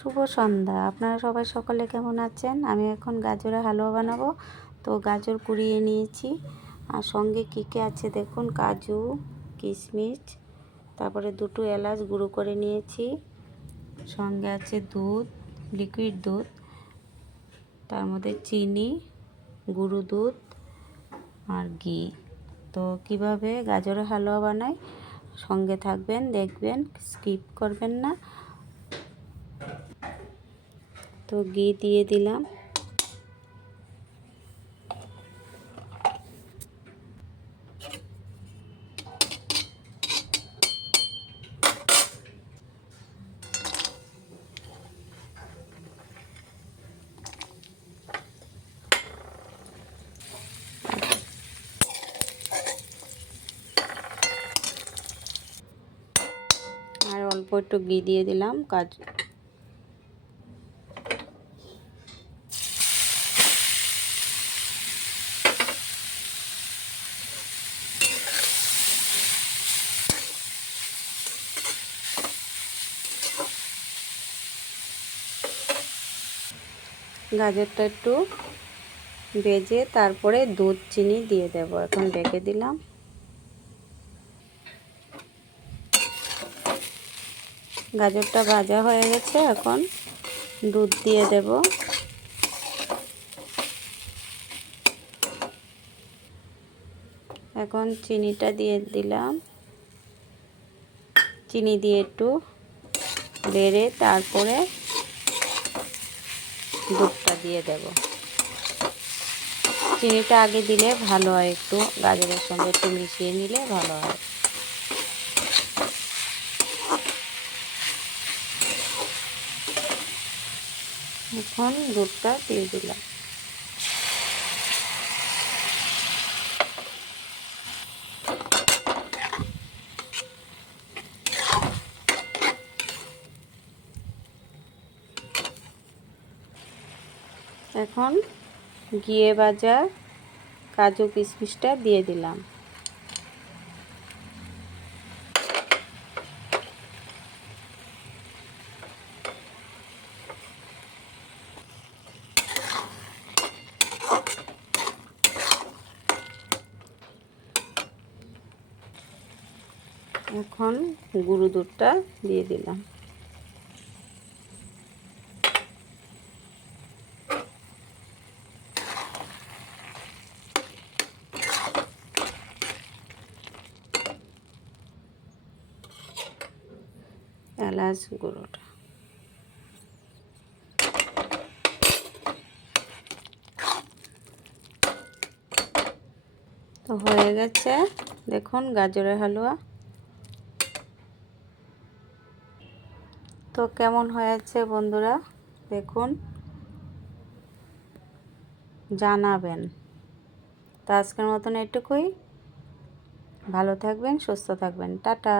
শুভ সন্ধ্যা। আপনারা সবাই সকালে কেমন আছেন? আমি এখন গাজরের হালুয়া বানাবো। তো গাজর কুড়িয়ে নিয়েছি, আর সঙ্গে কী কী আছে দেখুন। কাজু, কিশমিশ, তারপরে দুটো এলাচ গুঁড়ো করে নিয়েছি। সঙ্গে আছে দুধ, লিকুইড দুধ, তার মধ্যে চিনি, গুঁড়ো দুধ আর ঘি। তো কিভাবে গাজরের হালুয়া বানাই সঙ্গে থাকবেন, দেখবেন, স্কিপ করবেন না। তো ঘি দিয়ে দিলাম, আর অল্প একটু ঘি দিয়ে দিলাম। গাজরটা একটু ভেজে তারপরে দুধ চিনি দিয়ে দেব। এখন ঢেকে দিলাম। গাজরটা ভাজা হয়ে গেছে, এখন দুধ দিয়ে দেব। এখন চিনিটা দিয়ে দিলাম। চিনি দিয়ে একটু নেড়ে তারপরে দুধটা দিয়ে দেব। চিনিটা আগে দিলে ভালো হয়, একটু গাজরের সঙ্গে একটু মিশিয়ে নিলে ভালো হয়। এখন দুধটা দিয়ে দিলাম। এখন ঘিয়ে ভাজা কাজু কিশমিশটা দিয়ে দিলাম। এখন গুঁড়ো দুধটা দিয়ে দিলাম। এলাচ গুঁড়োটা তো হয়ে গেছে। দেখুন গাজরের হালুয়া। তো কেমন হয়েছে বন্ধুরা দেখুন, জানাবেন। তো আজকের মতন এটুকুই। ভালো থাকবেন, সুস্থ থাকবেন। টাটা।